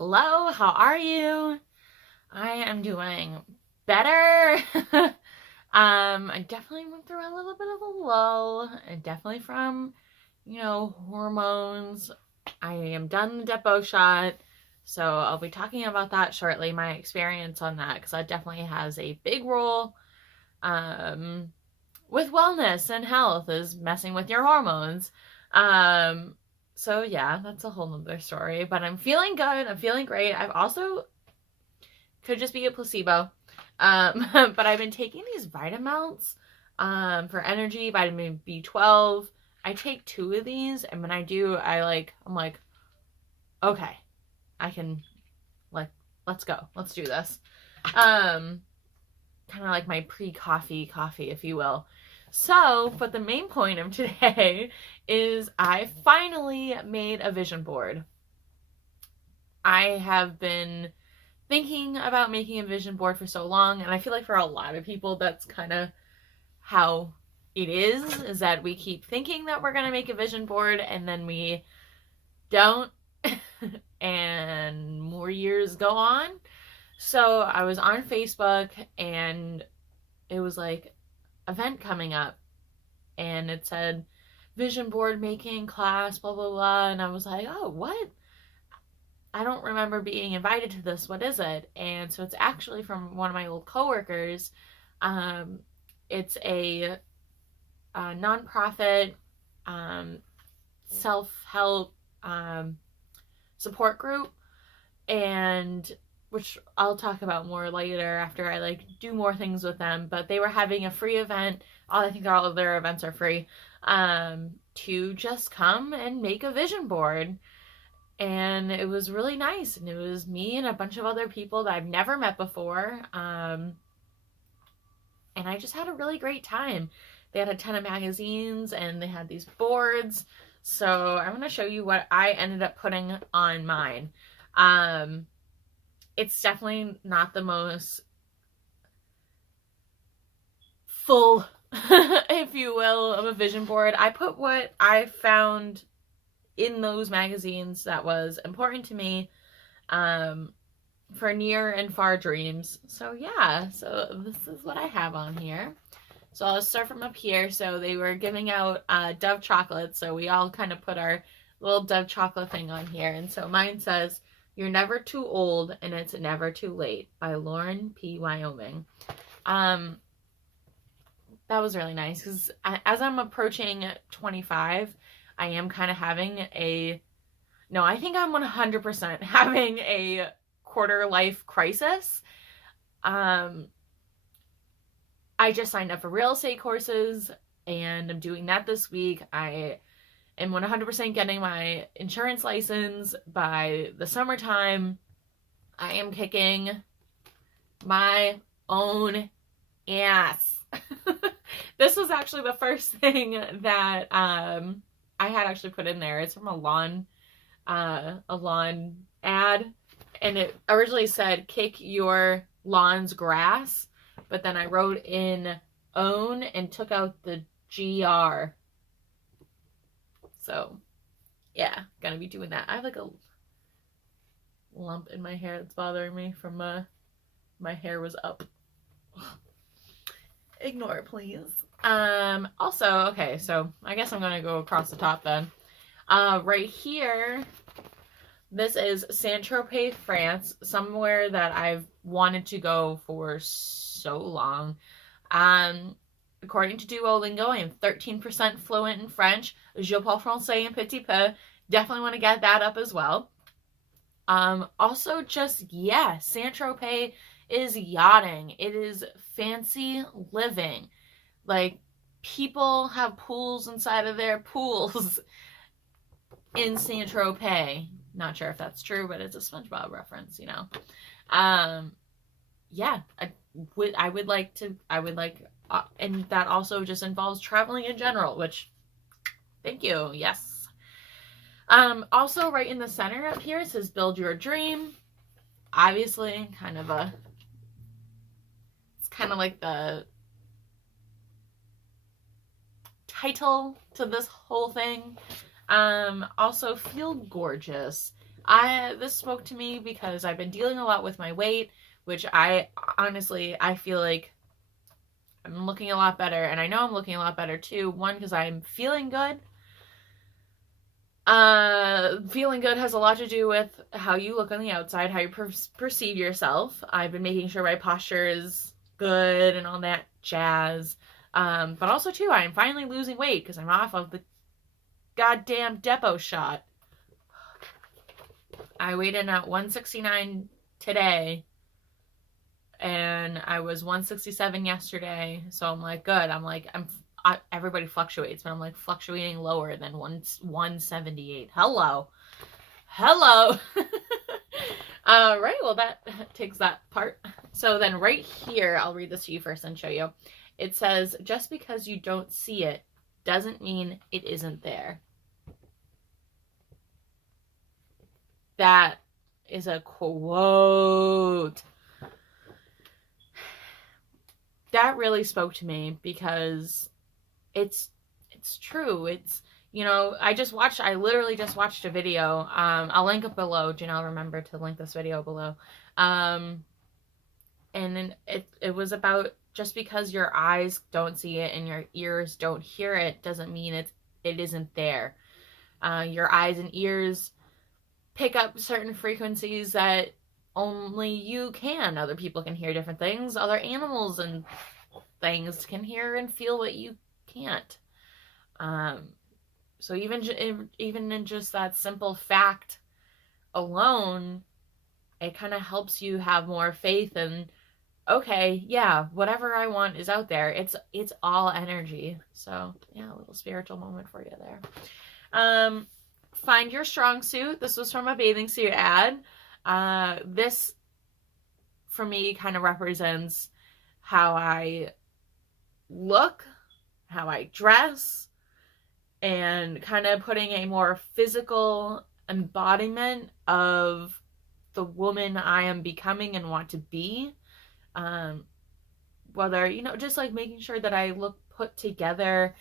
Hello, how are you? I am doing better. I definitely went through a little bit of a lull, and definitely from, hormones. I am done the Depo shot, so I'll be talking about that shortly, my experience on that, because that definitely has a big role with wellness and health, is messing with your hormones. Um, so yeah, that's a whole nother story, but I'm feeling good. I'm feeling great. I've also could just be a placebo. But I've been taking these Vitamounts for energy, vitamin B12. I take 2 of these, and when I do, I'm like, okay, I can, let's go. Let's do this. Kind of like my pre-coffee, if you will. So, but the main point of today is I finally made a vision board. I have been thinking about making a vision board for so long, and I feel like for a lot of people that's kind of how it is that we keep thinking that we're going to make a vision board and then we don't. And more years go on. So I was on Facebook and it was like event coming up and it said vision board making class, blah blah blah, and I was like, oh, what? I don't remember being invited to this. What is it? And so it's actually from one of my old coworkers. It's a nonprofit self-help support group, and which I'll talk about more later after I do more things with them. But they were having a free event. I think all of their events are free, to just come and make a vision board. And it was really nice. And it was me and a bunch of other people that I've never met before. And I just had a really great time. They had a ton of magazines and they had these boards. So I'm going to show you what I ended up putting on mine. It's definitely not the most full, if you will, of a vision board. I put what I found in those magazines that was important to me, for near and far dreams. So yeah, so this is what I have on here. So I'll start from up here. So they were giving out Dove chocolate, so we all kind of put our little Dove chocolate thing on here. And so mine says, "You're never too old and it's never too late," by Lauren P. Wyoming. That was really nice because as I'm approaching 25, I am kind of having I think I'm 100% having a quarter life crisis. I just signed up for real estate courses and I'm doing that this week. I am 100% getting my insurance license by the summertime. I am kicking my own ass. This was actually the first thing that I had actually put in there. It's from a lawn ad, and it originally said "kick your lawn's grass," but then I wrote in "own" and took out the GR. So yeah, gonna be doing that. I have a lump in my hair that's bothering me from my hair was up. Ignore, please. Also, okay, so I guess I'm gonna go across the top then. Right here, this is Saint-Tropez, France, somewhere that I've wanted to go for so long. According to Duolingo, I am 13% fluent in French. Je parle français un petit peu. Definitely want to get that up as well. Also, Saint-Tropez is yachting. It is fancy living. People have pools inside of their pools in Saint-Tropez. Not sure if that's true, but it's a SpongeBob reference, I would like, and that also just involves traveling in general, which, thank you, yes. Also right in the center up here, it says "Build Your Dream." Obviously, it's kind of like the title to this whole thing. Also, "Feel Gorgeous." This spoke to me because I've been dealing a lot with my weight, which I honestly, I feel like I'm looking a lot better, and I know I'm looking a lot better too. One, because I'm feeling good. Feeling good has a lot to do with how you look on the outside, how you perceive yourself. I've been making sure my posture is good and all that jazz. But also too, I'm finally losing weight because I'm off of the goddamn depot shot. I weighed in at 169 today, and I was 167 yesterday. So I'm like, good. Everybody fluctuates, but I'm like fluctuating lower than 178. Hello. Right, well, that takes that part. So then right here, I'll read this to you first and show you. It says, just because you don't see it doesn't mean it isn't there. That is a quote. That really spoke to me because it's true. It's, you know, I literally just watched a video. I'll link it below. Jinelle, remember to link this video below. And then it was about, just because your eyes don't see it and your ears don't hear it doesn't mean it isn't there. Your eyes and ears pick up certain frequencies that only you can. Other people can hear different things. Other animals and things can hear and feel what you can't. So even in just that simple fact alone, it kind of helps you have more faith and, okay, yeah, whatever I want is out there. It's all energy. So yeah, a little spiritual moment for you there. Find your strong suit. This was from a bathing suit ad. This for me kind of represents how I look, how I dress, and kind of putting a more physical embodiment of the woman I am becoming and want to be. Whether, you know, just like making sure that I look put together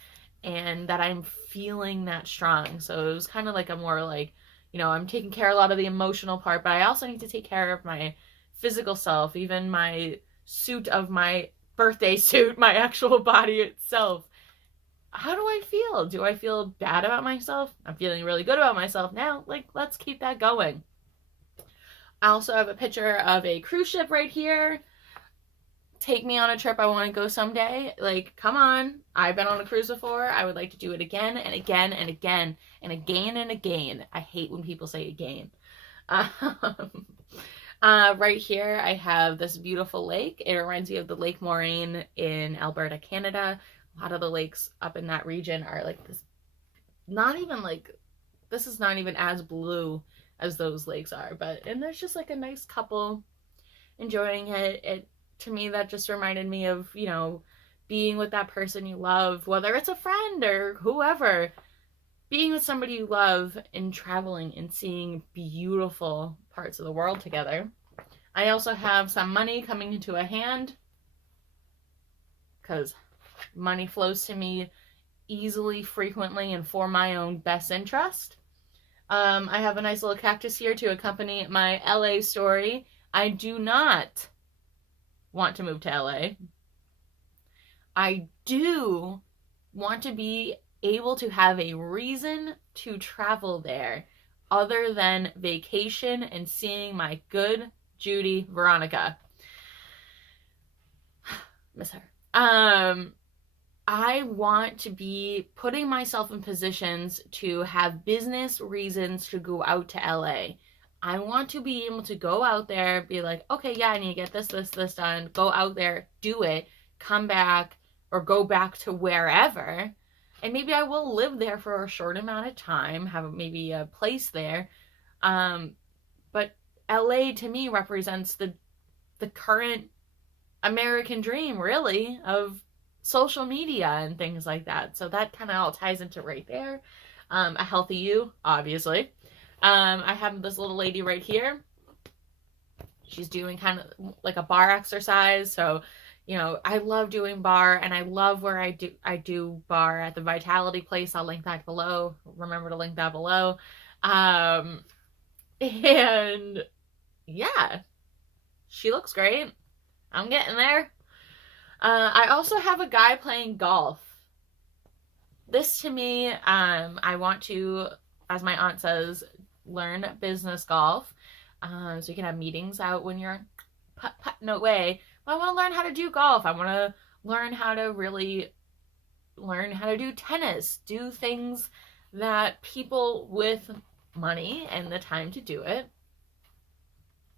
and that I'm feeling that strong. So it was kind of like a more like, you know, I'm taking care of a lot of the emotional part, but I also need to take care of my physical self, even my suit of my birthday suit, my actual body itself. How do I feel? Do I feel bad about myself? I'm feeling really good about myself now. Like, let's keep that going. I also have a picture of a cruise ship right here. Take me on a trip I want to go someday. Like, come on. I've been on a cruise before. I would like to do it again and again and again and again and again. I hate when people say again. Right here, I have this beautiful lake. It reminds me of the Lake Moraine in Alberta, Canada. A lot of the lakes up in that region are like this, this is not even as blue as those lakes are, and there's just like a nice couple enjoying it. To me, that just reminded me of, you know, being with that person you love, whether it's a friend or whoever, being with somebody you love and traveling and seeing beautiful parts of the world together. I also have some money coming into a hand because money flows to me easily, frequently, and for my own best interest. I have a nice little cactus here to accompany my LA story. I do not want to move to LA. I do want to be able to have a reason to travel there other than vacation and seeing my good Judy Veronica. Miss her. I want to be putting myself in positions to have business reasons to go out to LA. I want to be able to go out there, be like, okay, yeah, I need to get this done. Go out there, do it, come back, or go back to wherever. And maybe I will live there for a short amount of time, have maybe a place there. But LA to me represents the current American dream, really, of social media and things like that. So that kind of all ties into right there. A healthy you, obviously. I have this little lady right here. She's doing kind of like a bar exercise. So, you know, I love doing bar, and I love where I do bar at the Vitality place. I'll link that below. Remember to link that below. And yeah, she looks great. I'm getting there. I also have a guy playing golf. This to me, I want to, as my aunt says, learn business golf. So you can have meetings out when you're putting away. But I want to learn how to do golf. I want to learn how to really learn how to do tennis, do things that people with money and the time to do it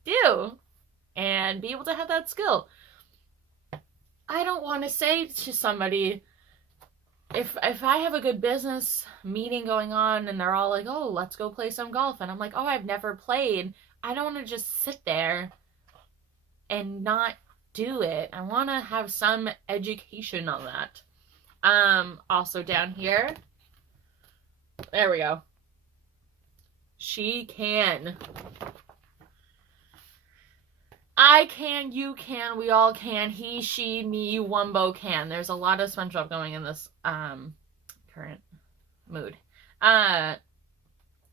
do, and be able to have that skill. I don't want to say to somebody, if I have a good business meeting going on and they're all like, oh, let's go play some golf, and I'm like, oh, I've never played, I don't want to just sit there and not do it. I want to have some education on that. Also down here, there we go. She can. I can, you can, we all can, he, she, me, Wumbo can. There's a lot of SpongeBob going in this current mood. Yeah,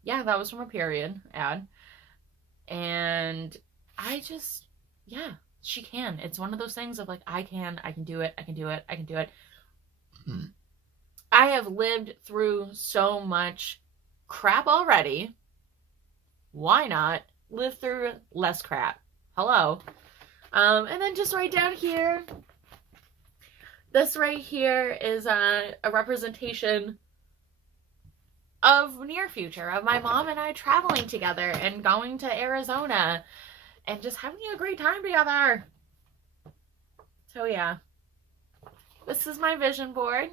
that was from a period ad. And I just, yeah, she can. It's one of those things of like, I can do it, I can do it, I can do it. I have lived through so much crap already. Why not live through less crap? Hello. And then just right down here, this right here is a representation of near future, of my mom and I traveling together and going to Arizona and just having a great time together. So yeah, this is my vision board.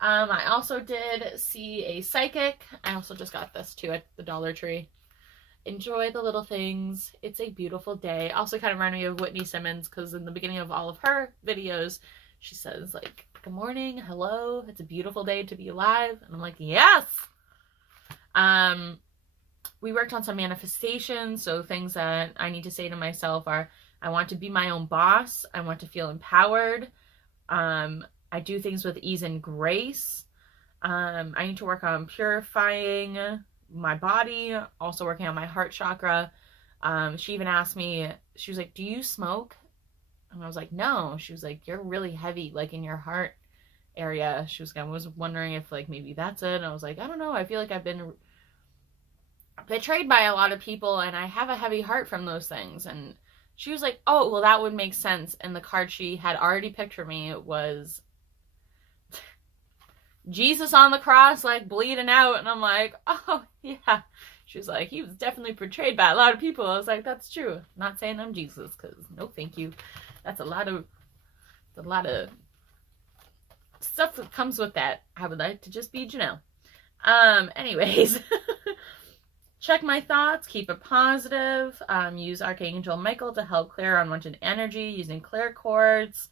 I also did see a psychic. I also just got this too at the Dollar Tree. Enjoy the little things. It's a beautiful day. Also kind of reminded me of Whitney Simmons, because in the beginning of all of her videos, she says like, good morning, hello, it's a beautiful day to be alive. And I'm like, yes! We worked on some manifestations, so things that I need to say to myself are, I want to be my own boss. I want to feel empowered. I do things with ease and grace. I need to work on purifying my body, also working on my heart chakra. She even asked me, she was like, do you smoke? And I was like, no. She was like, you're really heavy, like in your heart area. She was, I was wondering if like maybe that's it. And I was like, I don't know. I feel like I've been betrayed by a lot of people and I have a heavy heart from those things. And she was like, oh, well, that would make sense. And the card she had already picked for me was Jesus on the cross, like bleeding out. And I'm like, oh, yeah. She was like, he was definitely portrayed by a lot of people. I was like, that's true. Not saying I'm Jesus, because no, thank you. That's a lot of stuff that comes with that. I would like to just be Jinelle. Anyways, check my thoughts, keep it positive. Use Archangel Michael to help clear unwanted energy using clear cords.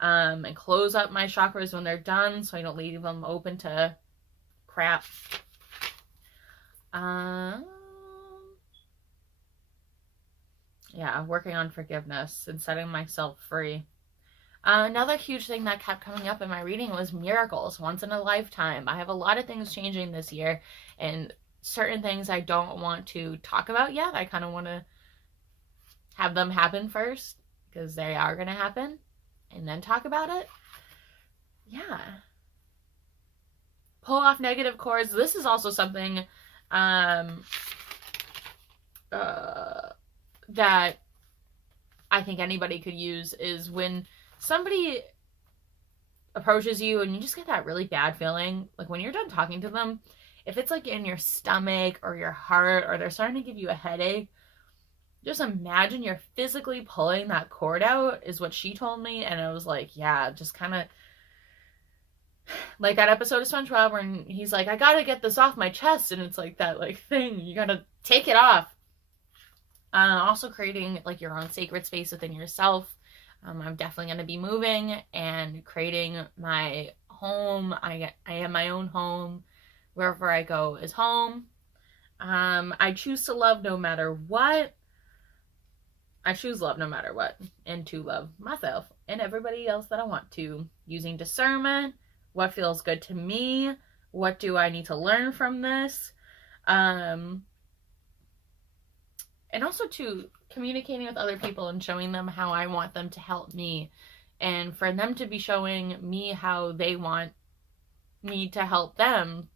And close up my chakras when they're done so I don't leave them open to crap. Yeah, working on forgiveness and setting myself free. Another huge thing that kept coming up in my reading was miracles, once in a lifetime. I have a lot of things changing this year, and certain things I don't want to talk about yet. I kind of want to have them happen first, because they are going to happen, and then talk about it. Yeah. Pull off negative cords. This is also something that I think anybody could use, is when somebody approaches you and you just get that really bad feeling, like when you're done talking to them, if it's like in your stomach or your heart, or they're starting to give you a headache, just imagine you're physically pulling that cord out, is what she told me. And I was like, yeah, just kind of like that episode of SpongeBob where he's like, I gotta get this off my chest, and it's like that like thing, you gotta take it off. Also creating like your own sacred space within yourself. I'm definitely going to be moving and creating my home. I have my own home. Wherever I go is home. I choose to love no matter what. I choose love no matter what. And to love myself and everybody else that I want to. Using discernment. What feels good to me? What do I need to learn from this? and also to communicating with other people and showing them how I want them to help me, and for them to be showing me how they want me to help them,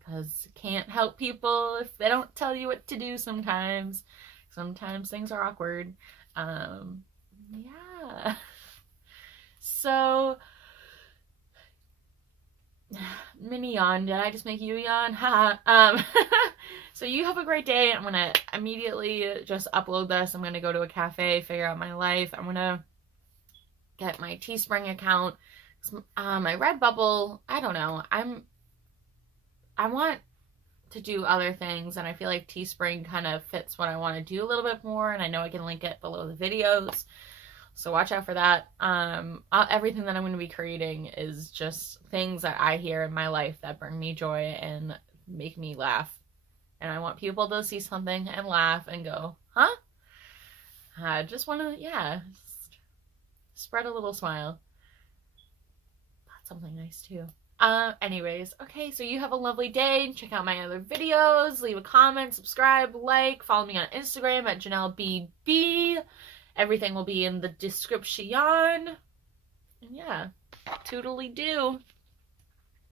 because can't help people if they don't tell you what to do sometimes. Sometimes things are awkward. Yeah. So, mini yawn. Did I just make you yawn? Haha. So you have a great day. I'm gonna immediately just upload this. I'm gonna go to a cafe, figure out my life. I'm gonna get my Teespring account. My Redbubble, I don't know. I want to do other things, and I feel like Teespring kind of fits what I want to do a little bit more, and I know I can link it below the videos, so watch out for that. Everything that I'm going to be creating is just things that I hear in my life that bring me joy and make me laugh, and I want people to see something and laugh and go, huh? I just want to, yeah, spread a little smile. That's something nice too. Anyways, okay, so you have a lovely day. Check out my other videos, leave a comment, subscribe, like, follow me on Instagram at JinelleBB. Everything will be in the description. And yeah, toodly-doo.